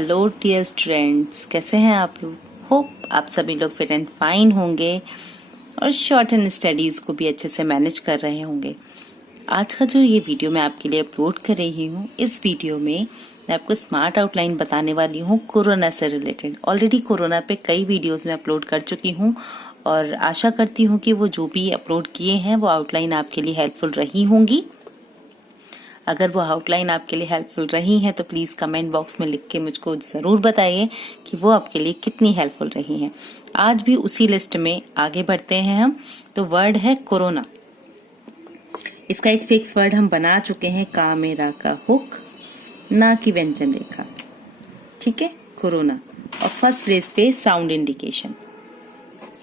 Hello dear students, कैसे हैं आप लोग। होप आप सभी लोग फिट एंड फाइन होंगे और शॉर्ट एंड स्टडीज को भी अच्छे से मैनेज कर रहे होंगे। आज का जो ये वीडियो मैं आपके लिए अपलोड कर रही हूँ, इस वीडियो में मैं आपको स्मार्ट आउटलाइन बताने वाली हूँ कोरोना से रिलेटेड। ऑलरेडी कोरोना पे कई वीडियोस में अपलोड कर चुकी हूँ और आशा करती हूँ कि वो जो भी अपलोड किए हैं वो आउटलाइन आपके लिए हेल्पफुल रही होंगी। अगर वो आउटलाइन आपके लिए हेल्पफुल रही है तो प्लीज कमेंट बॉक्स में लिख के मुझको जरूर बताइए कि वो आपके लिए कितनी हेल्पफुल रही हैं। आज भी उसी लिस्ट में आगे बढ़ते हैं हम। तो वर्ड है कोरोना। इसका एक फिक्स वर्ड हम बना चुके हैं, का मेरा का हुक, ना की व्यंजन रेखा। ठीक है, कोरोना। और फर्स्ट प्लेस पे साउंड इंडिकेशन,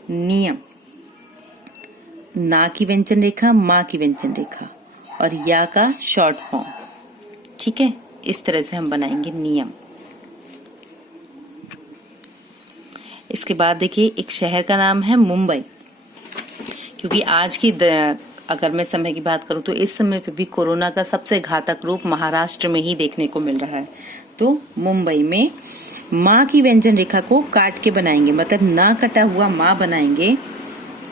नियम, ना की व्यंजन रेखा, माँ की व्यंजन रेखा और या का शॉर्ट फॉर्म। ठीक है, इस तरह से हम बनाएंगे नियम। इसके बाद देखिए, एक शहर का नाम है मुंबई, क्योंकि आज की अगर मैं समय की बात करूं तो इस समय पे भी कोरोना का सबसे घातक रूप महाराष्ट्र में ही देखने को मिल रहा है। तो मुंबई में माँ की व्यंजन रेखा को काट के बनाएंगे, मतलब ना कटा हुआ माँ बनाएंगे।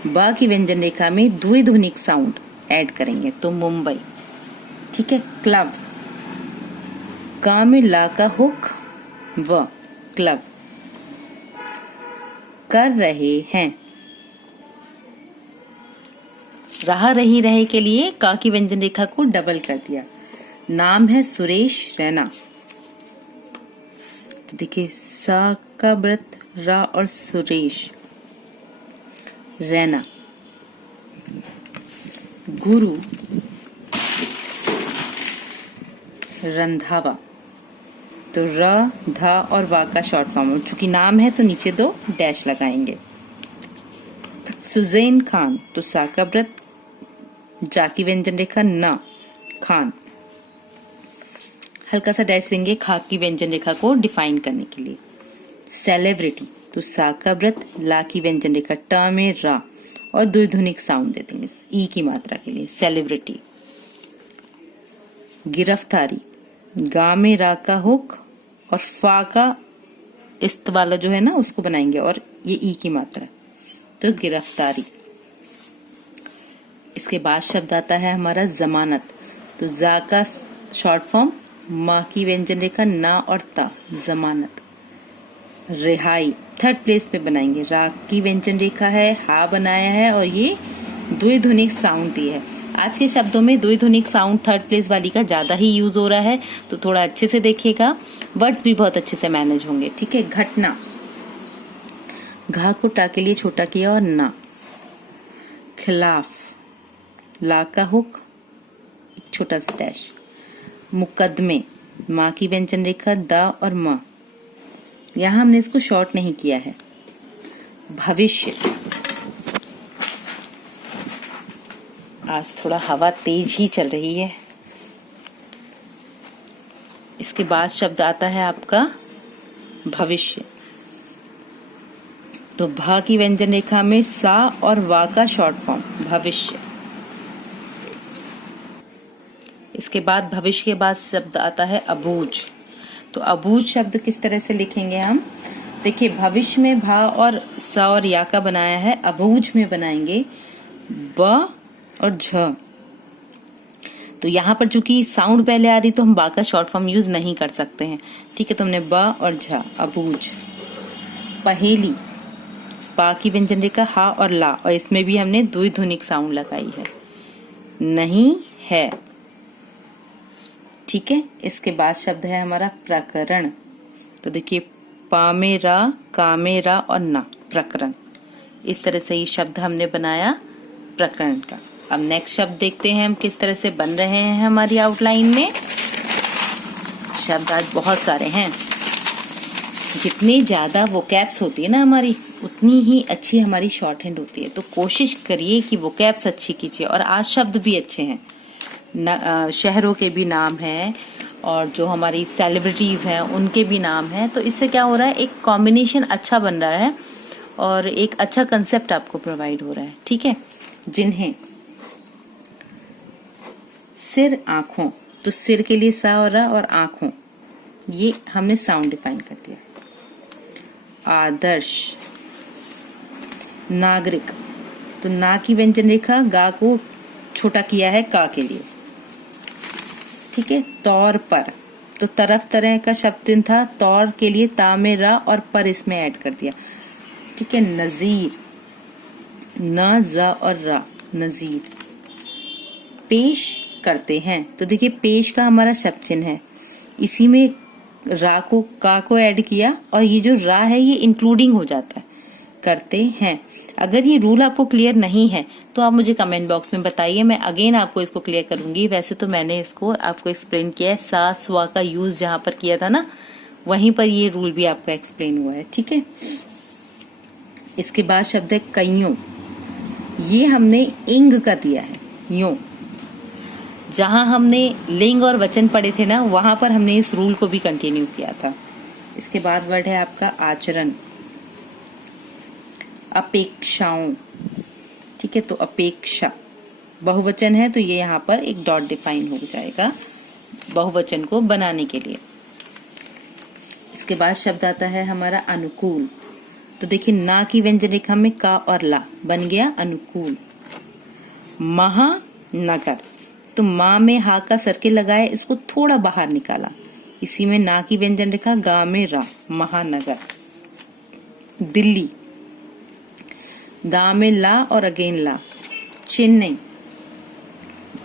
बा की व्यंजन रेखा में द्विध्वनिक साउंड ऐड करेंगे, तो मुंबई। ठीक है, क्लब, का में ला का हुक, व, क्लब। कर रहे हैं, रहा रही रहे के लिए का की व्यंजन रेखा को डबल कर दिया। नाम है सुरेश रैना, तो देखिए सा का व्रत, रा और सुरेश, रैना। गुरु, रंधावा, तो र, धा और वा का शॉर्ट फॉर्म। चूंकि नाम है तो नीचे दो डैश लगाएंगे। सुजैन खान, तो सा का व्रत, जा की व्यंजन रेखा, ना, खान। हल्का सा डैश देंगे खा की व्यंजन रेखा को डिफाइन करने के लिए। सेलिब्रिटी, तो सा का व्रत, ला की व्यंजन रेखा, ट में रा और द्विध्वनिक साउंड दे देंगे ई की मात्रा के लिए, सेलिब्रिटी। गिरफ्तारी, गा में रा का हुक और फा का इस्त वाला जो है ना उसको बनाएंगे और ये ई की मात्रा, तो गिरफ्तारी। इसके बाद शब्द आता है हमारा जमानत, तो जा का शॉर्ट फॉर्म, माँ की व्यंजन रेखा, ना और ता, जमानत। रिहाई, थर्ड प्लेस पे बनाएंगे। रा की व्यंजन रेखा है, हा बनाया है और ये द्विध्वनिक साउंड दी है। आज के शब्दों में द्विध्वनिक साउंड थर्ड प्लेस वाली का ज्यादा ही यूज हो रहा है, तो थोड़ा अच्छे से देखिएगा, वर्ड्स भी बहुत अच्छे से मैनेज होंगे। ठीक है, घटना, घा को टा के लिए छोटा किया और ना। खिलाफ, ला का हुक, एक छोटा सा डैश। मुकदमे, माँ की व्यंजन रेखा, दा और माँ, यहां हमने इसको शॉर्ट नहीं किया है। भविष्य, आज थोड़ा हवा तेज ही चल रही है। इसके बाद शब्द आता है आपका भविष्य, तो भा की व्यंजन रेखा में सा और वा का शॉर्ट फॉर्म, भविष्य। इसके बाद भविष्य के बाद शब्द आता है अबूझ, तो अबूझ शब्द किस तरह से लिखेंगे हम। देखिए, भविष्य में भा और सा और या का बनाया है, अबूझ में बनाएंगे ब और झ। तो यहाँ पर चूंकि साउंड पहले आ रही तो हम बा का शॉर्ट फॉर्म यूज नहीं कर सकते हैं। ठीक है, तो हमने ब और झ, अबूझ। पहेली, पा की व्यंजन रेखा, हा और ला, और इसमें भी हमने द्विध्वनिक साउंड लगाई है, नहीं है। ठीक है, इसके बाद शब्द है हमारा प्रकरण, तो देखिए पा में रा, का में रा और ना, प्रकरण। इस तरह से ये शब्द हमने बनाया प्रकरण का। अब नेक्स्ट शब्द देखते हैं हम किस तरह से बन रहे हैं हमारी आउटलाइन में। शब्द आज बहुत सारे हैं। जितनी ज्यादा वोकैब्स होती है ना हमारी, उतनी ही अच्छी हमारी शॉर्ट हैंड होती है। तो कोशिश करिए कि वोकैब्स अच्छी कीजिए। और आज शब्द भी अच्छे हैं, शहरों के भी नाम हैं और जो हमारी सेलिब्रिटीज हैं उनके भी नाम हैं। तो इससे क्या हो रहा है, एक कॉम्बिनेशन अच्छा बन रहा है और एक अच्छा कंसेप्ट आपको प्रोवाइड हो रहा है। ठीक है, जिन्हें सिर, आंखों, तो सिर के लिए सा और रा और आंखों, ये हमने साउंड डिफाइन कर दिया। आदर्श, नागरिक, तो ना की व्यंजन रेखा गा को छोटा किया है का के लिए, ठीक है। तौर पर, तो तरफ तरह का शब्द था, तौर के लिए ता में रा और पर इसमें ऐड कर दिया, ठीक है। नजीर, न जा और रा, नजीर। पेश करते हैं, तो देखिए पेश का हमारा शब्द चिन्ह है, इसी में रा को का को ऐड किया और ये जो रा है ये इंक्लूडिंग हो जाता है, करते हैं। अगर ये रूल आपको क्लियर नहीं है तो आप मुझे कमेंट बॉक्स में बताइए, मैं अगेन आपको इसको क्लियर करूंगी। वैसे तो मैंने इसको आपको एक्सप्लेन किया है, सा स्वा का यूज जहां पर किया था ना, वहीं पर ये रूल भी आपको एक्सप्लेन हुआ है, ठीक है। इसके बाद शब्द है कईयों, ये हमने इंग का दिया है, यूं। जहां हमने लिंग और वचन पढ़े थे ना, वहां पर हमने इस रूल को भी कंटिन्यू किया था। इसके बाद वर्ड है आपका आचरण, अपेक्षाओं, ठीक है। तो अपेक्षा बहुवचन है, तो ये यहाँ पर एक डॉट डिफाइन हो जाएगा बहुवचन को बनाने के लिए। इसके बाद शब्द आता है हमारा अनुकूल, तो देखिए ना की व्यंजन रेखा में का और ला बन गया अनुकूल। महानगर, तो माँ में हा का सर्किल लगाए, इसको थोड़ा बाहर निकाला, इसी में ना की व्यंजन रेखा गा में रा, महानगर। दिल्ली, दा में ला और अगेन ला। चेन्नई,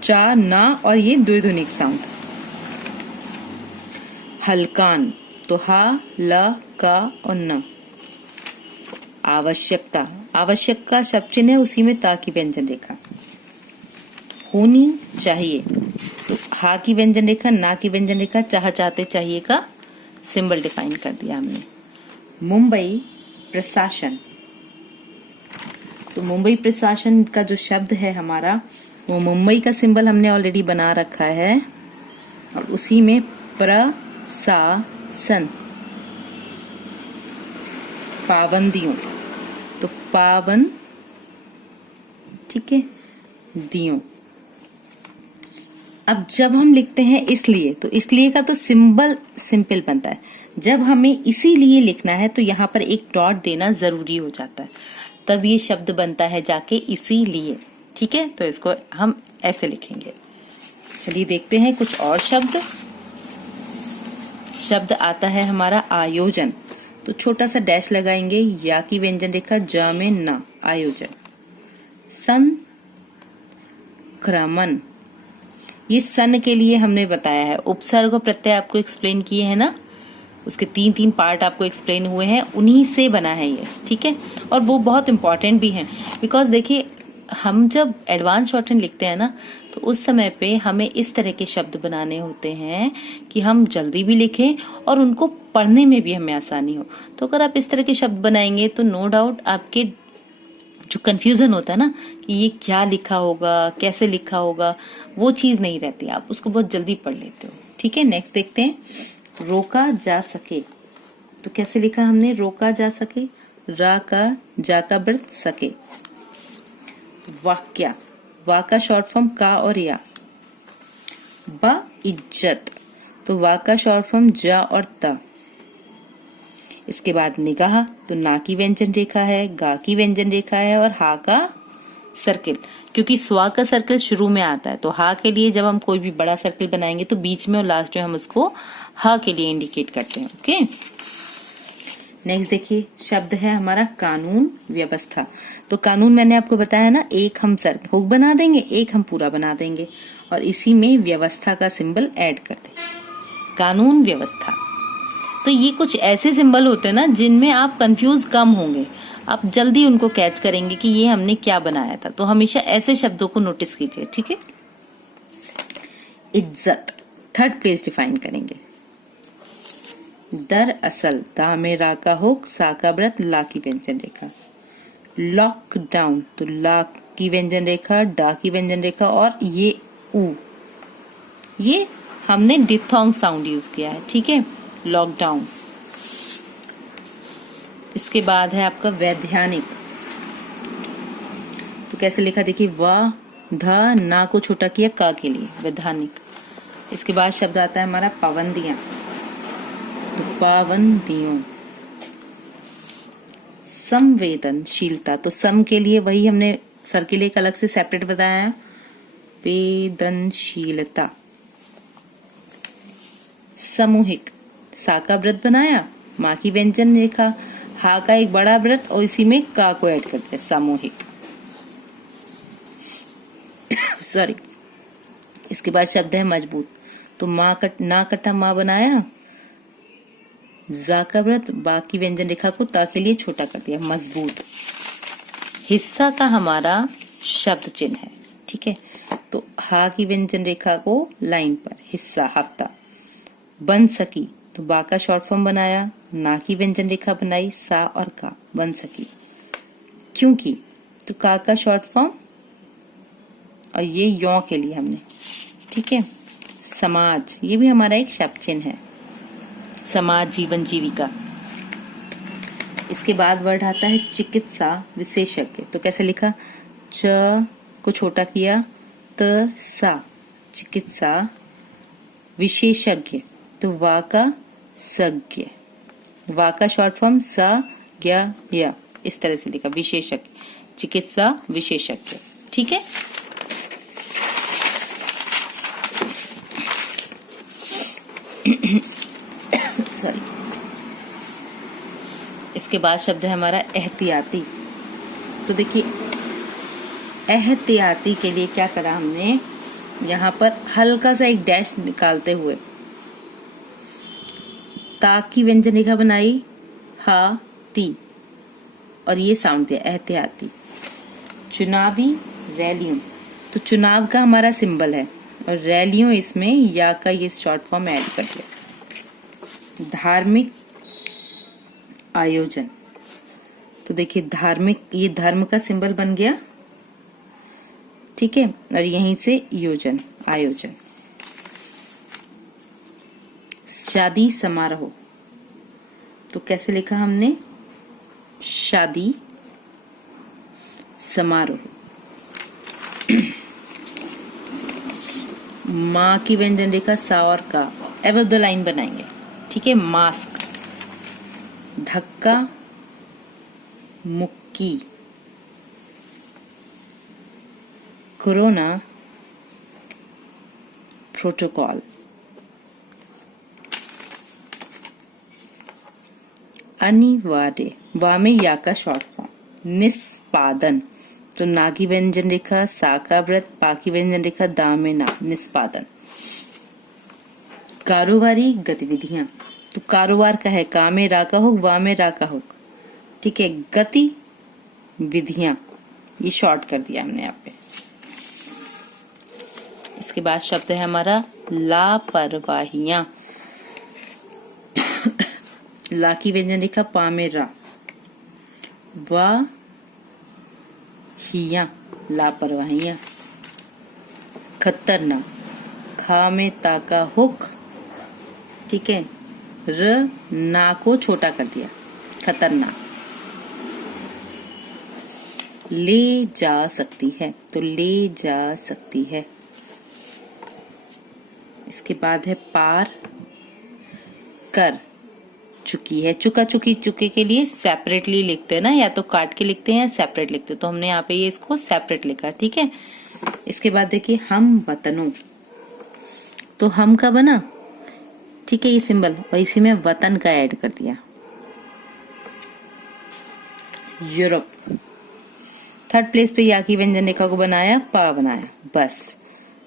चा ना और ये द्विध्वनिक साउंड। हलकान, तो हा ल का और न। आवश्यकता, आवश्यक का शब्द चिन्ह है, उसी में ता की व्यंजन रेखा। होनी चाहिए, तो हा की व्यंजन रेखा ना की व्यंजन रेखा, चाह चाहते चाहिए का सिंबल डिफाइन कर दिया हमने। मुंबई प्रशासन, तो मुंबई प्रशासन का जो शब्द है हमारा, वो मुंबई का सिंबल हमने ऑलरेडी बना रखा है और उसी में प्रशासन। पाबंदियों, तो पावन, ठीक है, दियों। अब जब हम लिखते हैं इसलिए, तो इसलिए का तो सिंबल सिंपल बनता है, जब हमें इसीलिए लिखना है तो यहाँ पर एक डॉट देना जरूरी हो जाता है, तब ये शब्द बनता है जाके इसीलिए, ठीक है। तो इसको हम ऐसे लिखेंगे। चलिए देखते हैं कुछ और शब्द। शब्द आता है हमारा आयोजन, तो छोटा सा डैश लगाएंगे, या की व्यंजन रेखा ज में ना, आयोजन। संक्रमण, ये सन के लिए हमने बताया है, उपसर्ग और प्रत्यय आपको एक्सप्लेन किए हैं ना, उसके तीन तीन पार्ट आपको एक्सप्लेन हुए हैं, उन्हीं से बना है ये, ठीक है। और वो बहुत इंपॉर्टेंट भी है, बिकॉज देखिए हम जब एडवांस शॉर्टहैंड लिखते हैं ना, तो उस समय पे हमें इस तरह के शब्द बनाने होते हैं कि हम जल्दी भी लिखें और उनको पढ़ने में भी हमें आसानी हो। तो अगर आप इस तरह के शब्द बनाएंगे तो नो डाउट आपके जो कंफ्यूजन होता है ना कि ये क्या लिखा होगा, कैसे लिखा होगा, वो चीज नहीं रहती, आप उसको बहुत जल्दी पढ़ लेते हो, ठीक है। नेक्स्ट देखते हैं, रोका जा सके, तो कैसे लिखा हमने, रोका जा सके, रा का जा का वृत्त सके। वाक्या, वा का शॉर्ट फॉर्म का और या। बा इज्जत, तो वा का शॉर्ट फॉर्म जा और ता। इसके बाद निगाह, तो ना की व्यंजन रेखा है, गा की व्यंजन रेखा है और हा का सर्किल, क्योंकि स्वा का सर्किल शुरू में आता है, तो हा के लिए जब हम कोई भी बड़ा सर्किल बनाएंगे तो बीच में और लास्ट में हम उसको हा के लिए इंडिकेट करते हैं, ओके। नेक्स्ट देखिए, शब्द है हमारा कानून व्यवस्था, तो कानून मैंने आपको बताया ना, एक हम हुक बना देंगे, एक हम पूरा बना देंगे और इसी में व्यवस्था का सिंबल ऐड कर देंगे, कानून व्यवस्था। तो ये कुछ ऐसे सिंबल होते हैं ना जिनमें आप कंफ्यूज कम होंगे, आप जल्दी उनको कैच करेंगे कि ये हमने क्या बनाया था, तो हमेशा ऐसे शब्दों को नोटिस कीजिए, ठीक है। इज्जत, थर्ड प्लेस डिफाइन करेंगे। दरअसल, दा में रा का हुक, सा का व्रत, ला की व्यंजन रेखा। लॉकडाउन, तो ला की व्यंजन रेखा, डा की व्यंजन रेखा और ये ऊ, ये हमने डिथोंग साउंड यूज किया है, ठीक है, लॉकडाउन। इसके बाद है आपका वैधानिक, तो कैसे लिखा देखिए, व ध ना को छोटा किया का के लिए, वैधानिक। इसके बाद शब्द आता है हमारा पाबंदियां, पाबंदियों। संवेदनशीलता, तो सम के लिए वही हमने सर के लिए एक अलग से सेपरेट बताया है, वेदनशीलता। सामूहिक, सा का व्रत बनाया, माँ की व्यंजन रेखा, हा का एक बड़ा व्रत और इसी में का को ऐड कर दिया, सामूहिक। सॉरी। इसके बाद शब्द है मजबूत, तो ना कटा माँ बनाया, जा का व्रत, बा की व्यंजन रेखा को ता के लिए छोटा कर दिया, मजबूत। हिस्सा का हमारा शब्द चिन्ह है, ठीक है। तो हा की व्यंजन रेखा को लाइन पर, हिस्सा, हफ्ता। बन सकी, तो बा का शॉर्ट फॉर्म बनाया, ना की व्यंजन रेखा बनाई, सा और का, बन सकी। क्योंकि, तो का शॉर्ट फॉर्म और ये यौ के लिए हमने, ठीक है। समाज, ये भी हमारा एक शब्द चिन्ह है, समाज, जीवन, जीविका। इसके बाद वर्ड आता है चिकित्सा विशेषज्ञ, तो कैसे लिखा, च को छोटा किया, त सा, चिकित्सा विशेषज्ञ, तो वा का सज्ञ, वा का शॉर्ट फॉर्म स ज्ञ य, इस तरह से लिखा, विशेषज्ञ, चिकित्सा विशेषज्ञ, ठीक है। सॉरी। इसके बाद शब्द है हमारा एहतियाती, तो देखिए एहतियाती के लिए क्या करा हमने, यहाँ पर हल्का सा एक डैश निकालते हुए ता की व्यंजन रेखा बनाई, हा ती, और ये साउंड दिया, एहतियाती। चुनावी रैलियों, तो चुनाव का हमारा सिंबल है और रैलियों इसमें या का ये शॉर्ट फॉर्म ऐड कर दिया। धार्मिक आयोजन, तो देखिए धार्मिक, ये धर्म का सिंबल बन गया, ठीक है, और यहीं से योजन, आयोजन। शादी समारोह, तो कैसे लिखा हमने, शादी समारोह। माँ की व्यंजन रेखा सा और का, एवर द लाइन बनाएंगे, ठीक है। मास्क, धक्का मुक्की, कोरोना प्रोटोकॉल। अनिवार्य, वा में या का शॉर्ट फॉर्म। निष्पादन, तो ना की व्यंजन रेखा, सा का व्रत, पा की व्यंजन रेखा, दा में ना, निष्पादन। कारोबारी गतिविधियां, तो कारोबार का है, का में रा का हुक, वा में रा का हुक, ठीक है। गति विधियां, ये शॉर्ट कर दिया हमने यहाँ पे। इसके बाद शब्द है हमारा लापरवाहियां, ला की व्यंजन रेखा, पा में रा, वा हिया, लापरवाहियां। खतरनाक, खा में ता का हुक, ठीक है, र ना को छोटा कर दिया, खतरनाक। ले जा सकती है, तो ले जा सकती है। इसके बाद है पार कर चुकी है, चुका चुकी चुके के लिए सेपरेटली लिखते हैं ना, या तो काट के लिखते हैं या सेपरेट लिखते हैं, तो हमने यहाँ पे ये इसको सेपरेट लिखा, ठीक है। इसके बाद देखिए हम वतनों, तो हम का बना, ठीक है, ये सिंबल, और इसी में वतन का ऐड कर दिया। यूरोप, थर्ड प्लेस पे या की व्यंजन रेखा को बनाया, पा बनाया, बस,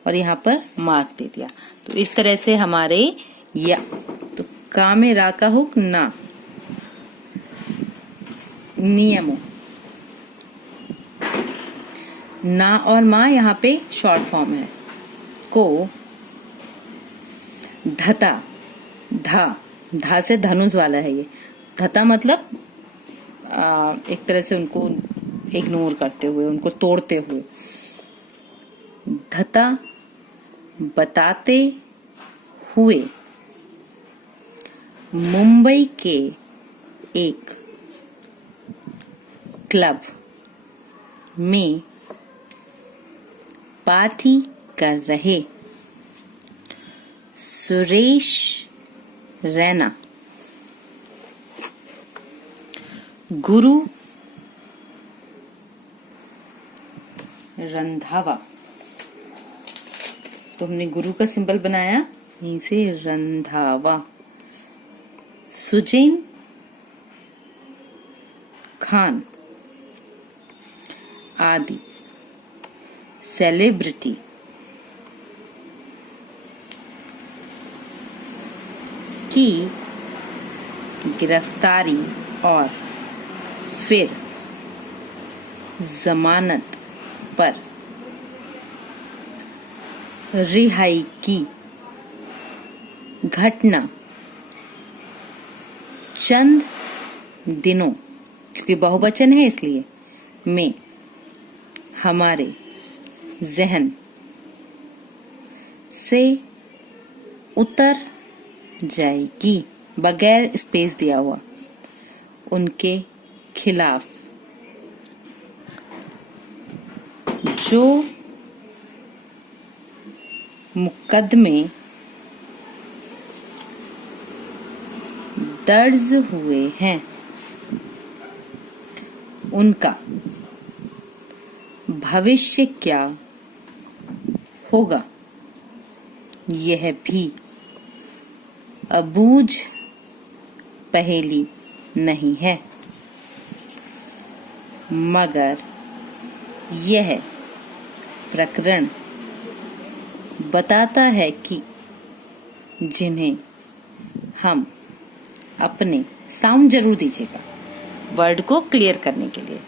और यहाँ पर मार्क दे दिया। तो इस तरह से हमारे या, तो का में रा का हुक, ना, नियमों, ना और माँ यहाँ पे शॉर्ट फॉर्म है, को, धता, धा से धनुष वाला है ये, धता मतलब एक तरह से उनको इग्नोर करते हुए, उनको तोड़ते हुए। धता, बताते हुए। मुंबई के एक क्लब में पार्टी कर रहे सुरेश रैना गुरु, रंधावा। तो हमने गुरु का सिंबल बनाया, यहीं से रंधावा। सुजैन खान, आदि। सेलिब्रिटी, की गिरफ्तारी और फिर जमानत पर रिहाई की घटना चंद दिनों, क्योंकि बहुवचन है इसलिए, में हमारे जहन से उतर जाएगी, बगैर स्पेस दिया हुआ। उनके खिलाफ जो मुकदमे दर्ज हुए हैं उनका भविष्य क्या होगा, यह भी अबूझ पहेली नहीं है, मगर यह प्रकरण बताता है कि जिन्हें हम अपने, साउंड जरूर दीजिएगा वर्ड को क्लियर करने के लिए,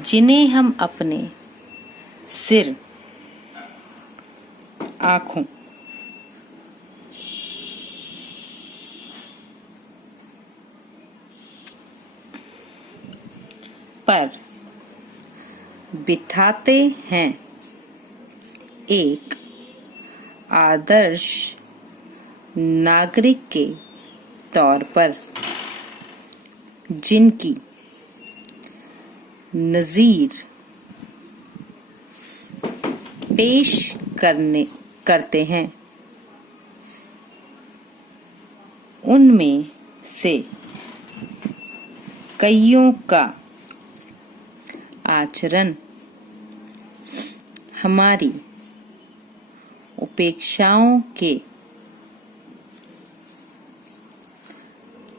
जिन्हें हम अपने सिर, आँखों, पर बिठाते हैं, एक आदर्श नागरिक के तौर पर, जिनकी नज़ीर पेश करते हैं, उनमें से कईयों का आचरण हमारी उपेक्षाओं के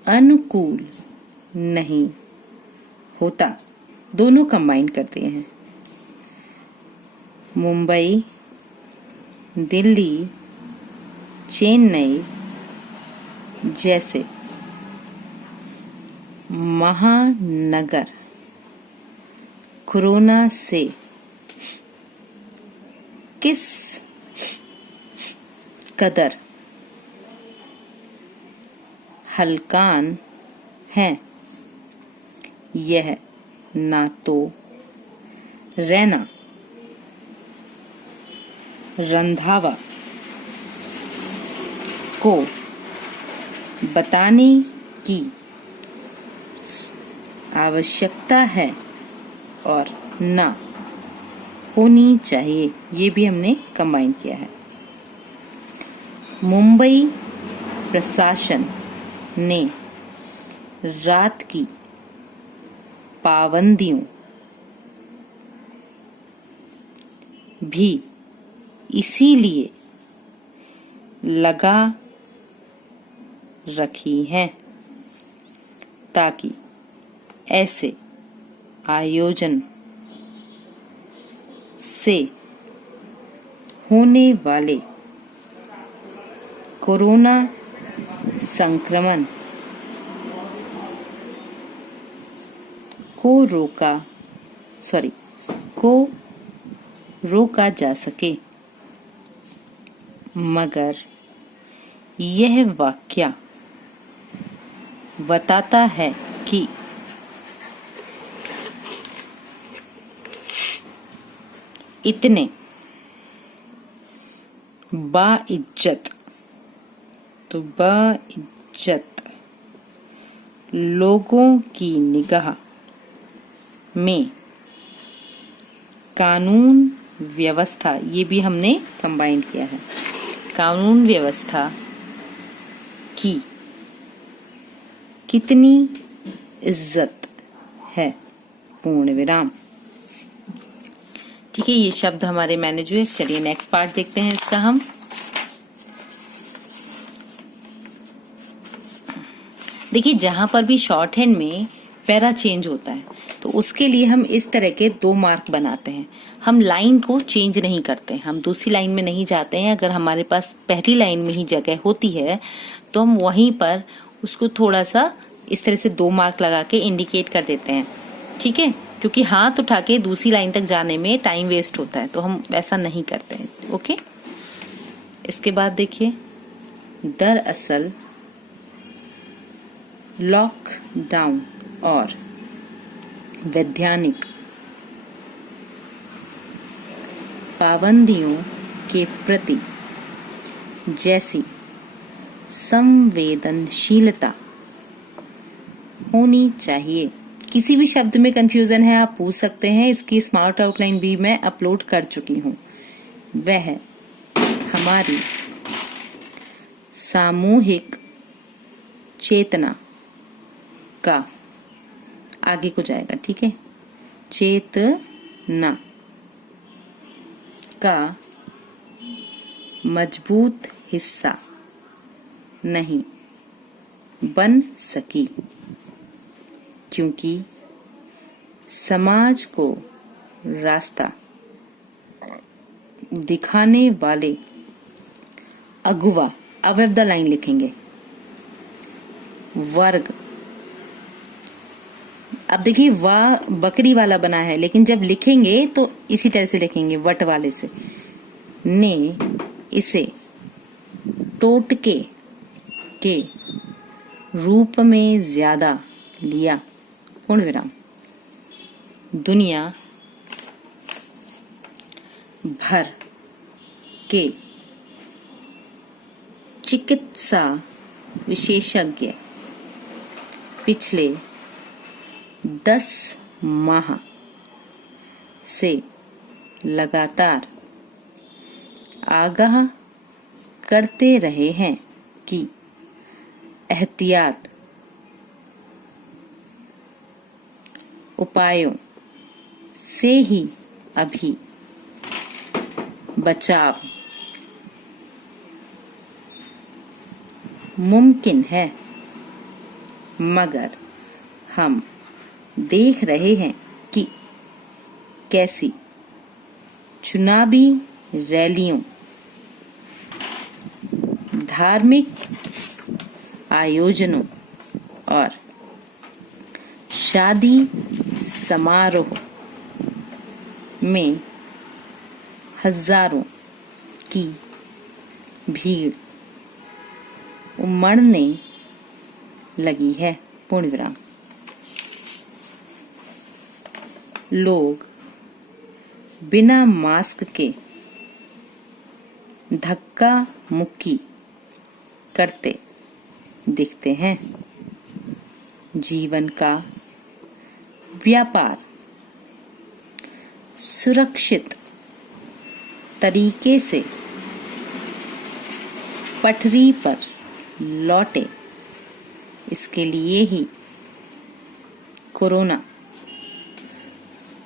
अनुकूल नहीं होता। दोनों कंबाइन करते हैं। मुंबई, दिल्ली, चेन्नई जैसे महानगर कोरोना से किस कदर हलकान हैं, यह ना तो रैना, रंधावा को बताने की आवश्यकता है और ना होनी चाहिए, ये भी हमने कंबाइन किया है। मुंबई प्रशासन ने रात की पाबंदियों भी इसीलिए लगा रखी हैं ताकि ऐसे आयोजन से होने वाले कोरोना संक्रमण को रोका जा सके। मगर यह वाकया बताता है कि इतने बाइज्जत लोगों की निगाह में कानून व्यवस्था, ये भी हमने कंबाइन किया है, कानून व्यवस्था की कितनी इज्जत है, पूर्ण विराम। ठीक है, ये शब्द हमारे मैनेज हुए। चलिए नेक्स्ट पार्ट देखते हैं इसका हम। देखिए, जहां पर भी शॉर्ट हैंड में पैरा चेंज होता है तो उसके लिए हम इस तरह के 2 मार्क बनाते हैं। हम लाइन को चेंज नहीं करते, हम दूसरी लाइन में नहीं जाते हैं। अगर हमारे पास पहली लाइन में ही जगह होती है तो हम वहीं पर उसको थोड़ा सा इस तरह से 2 मार्क लगा के इंडिकेट कर देते हैं। ठीक है, क्योंकि हाथ उठा के दूसरी लाइन तक जाने में टाइम वेस्ट होता है, तो हम ऐसा नहीं करते हैं। ओके, इसके बाद देखिए, दरअसल लॉकडाउन और वैधानिक पाबंदियों के प्रति जैसी संवेदनशीलता होनी चाहिए। किसी भी शब्द में कंफ्यूजन है आप पूछ सकते हैं, इसकी स्मार्ट आउटलाइन भी मैं अपलोड कर चुकी हूँ। वह हमारी सामूहिक चेतना का, आगे को जाएगा, ठीक है, चेतना का मजबूत हिस्सा नहीं बन सकी, क्योंकि समाज को रास्ता दिखाने वाले अगुवा, अबव द लाइन लिखेंगे, वर्ग। अब देखिए, वाह बकरी वाला बना है, लेकिन जब लिखेंगे तो इसी तरह से लिखेंगे, वट वाले से, ने इसे टोटके के रूप में ज्यादा लिया, पूर्ण विराम। दुनिया भर के चिकित्सा विशेषज्ञ पिछले 10 माह से लगातार आगाह करते रहे हैं कि एहतियात उपायों से ही अभी बचाव मुमकिन है, मगर हम देख रहे हैं कि कैसी चुनावी रैलियों, धार्मिक आयोजनों और शादी समारोह में हजारों की भीड़ उमड़ने लगी है, पूर्ण विराम। लोग बिना मास्क के धक्का मुक्की करते दिखते हैं। जीवन का व्यापार सुरक्षित तरीके से पटरी पर लौटे, इसके लिए ही कोरोना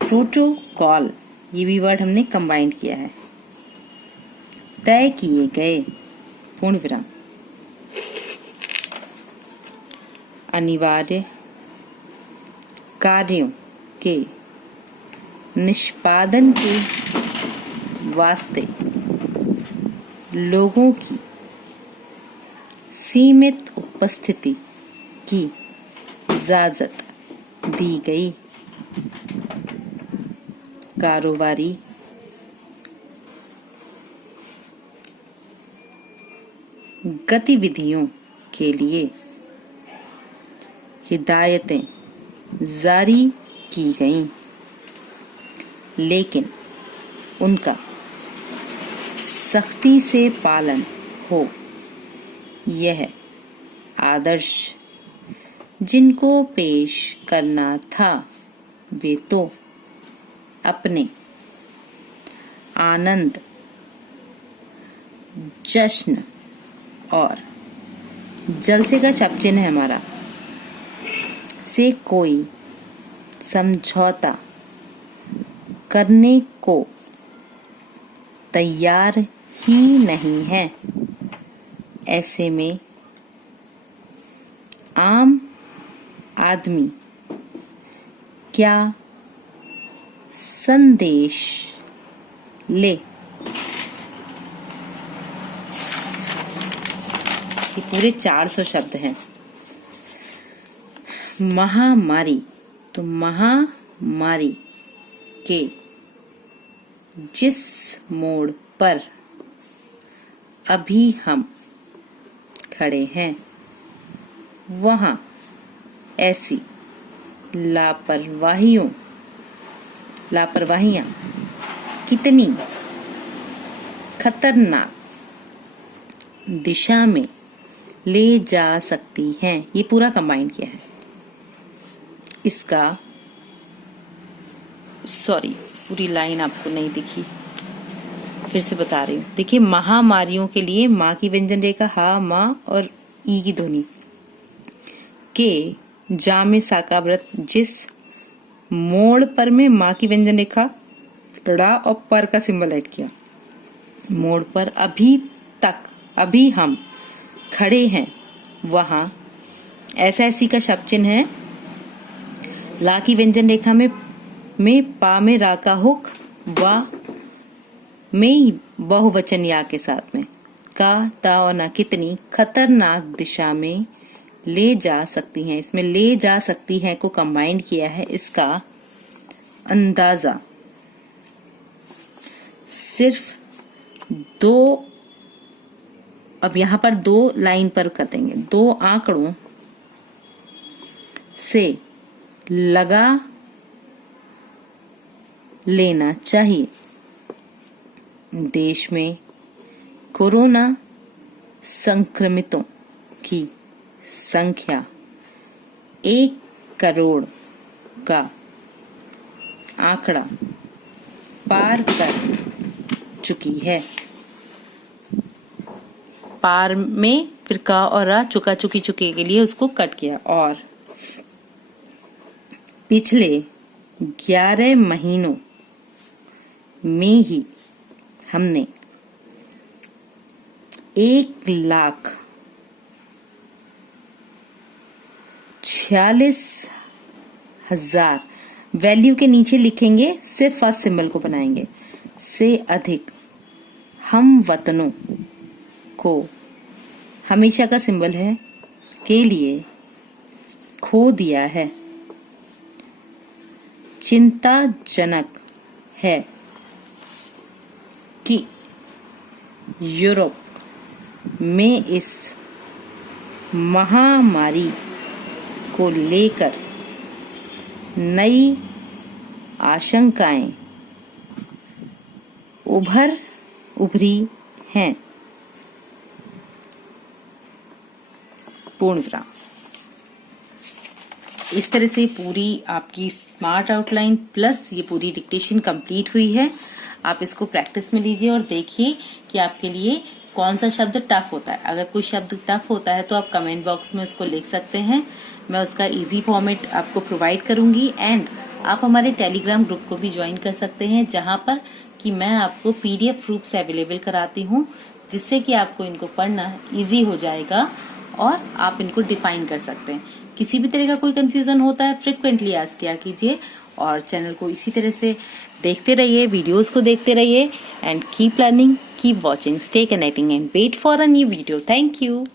प्रोटोकॉल, ये भी वर्ड हमने कंबाइन किया है, तय किए गए, पूर्ण विराम। अनिवार्य कार्यों के निष्पादन के वास्ते लोगों की सीमित उपस्थिति की इजाजत दी गई। कारोबारी गतिविधियों के लिए हिदायतें जारी की गईं, लेकिन उनका सख्ती से पालन हो। यह आदर्श जिनको पेश करना था वे तो अपने आनंद, जश्न और जलसे का छप चिन्ह है हमारा, से कोई समझौता करने को तैयार ही नहीं है। ऐसे में आम आदमी क्या संदेश ले? ये पूरे 400 शब्द हैं। महामारी, तो महामारी के जिस मोड़ पर अभी हम खड़े हैं वहां ऐसी लापरवाहियां कितनी खतरनाक दिशा में ले जा सकती हैं। ये पूरा कंबाइन किया है। इसका पूरी लाइन आपको नहीं दिखी, फिर से बता रही हूँ। देखिए, महामारियों के लिए माँ की व्यंजन रेखा हा, माँ और ई की ध्वनि के जा में साका व्रत, जिस मोड़ पर में माँ की व्यंजन रेखा ड़ा और पर का सिंबल ऐड किया। मोड़ पर अभी हम खड़े हैं वहां ऐसा ऐसी का शब्द चिन्ह है। ला की व्यंजन रेखा में पा में रा का हुक, वा में बहुवचन या के साथ में का, ता और ना कितनी खतरनाक दिशा में ले जा सकती हैं। इसमें ले जा सकती हैं को कंबाइंड किया है। इसका अंदाजा सिर्फ अब यहां पर 2 लाइन पर कर देंगे। 2 आंकड़ों से लगा लेना चाहिए। देश में कोरोना संक्रमितों की संख्या 1 करोड़ का आंकड़ा पार कर चुकी है। पार में फिर का और रा चुकी के लिए उसको कट किया। और पिछले 11 महीनों में ही हमने 1,46,000 वैल्यू के नीचे लिखेंगे, सिर्फ फर्स्ट सिंबल को बनाएंगे, से अधिक हम वतनों को हमेशा का सिंबल है के लिए खो दिया है। चिंताजनक है कि यूरोप में इस महामारी को लेकर नई आशंकाएं उभरी हैं। पूर्ण विराम। इस तरह से पूरी आपकी स्मार्ट आउटलाइन प्लस ये पूरी डिक्टेशन कंप्लीट हुई है। आप इसको प्रैक्टिस में लीजिए और देखिए कि आपके लिए कौन सा शब्द टफ होता है। अगर कोई शब्द टफ होता है तो आप कमेंट बॉक्स में उसको लिख सकते हैं। मैं उसका इजी फॉर्मेट आपको प्रोवाइड करूंगी। एंड आप हमारे टेलीग्राम ग्रुप को भी ज्वाइन कर सकते हैं, जहां पर कि मैं आपको PDF रूप से अवेलेबल कराती हूँ, जिससे कि आपको इनको पढ़ना इजी हो जाएगा और आप इनको डिफाइन कर सकते हैं। किसी भी तरह का कोई कंफ्यूजन होता है फ्रिक्वेंटली आस्क किया कीजिए। और चैनल को इसी तरह से देखते रहिए, वीडियोस को देखते रहिए। And keep learning, keep watching, stay connecting and wait for a new video. Thank you.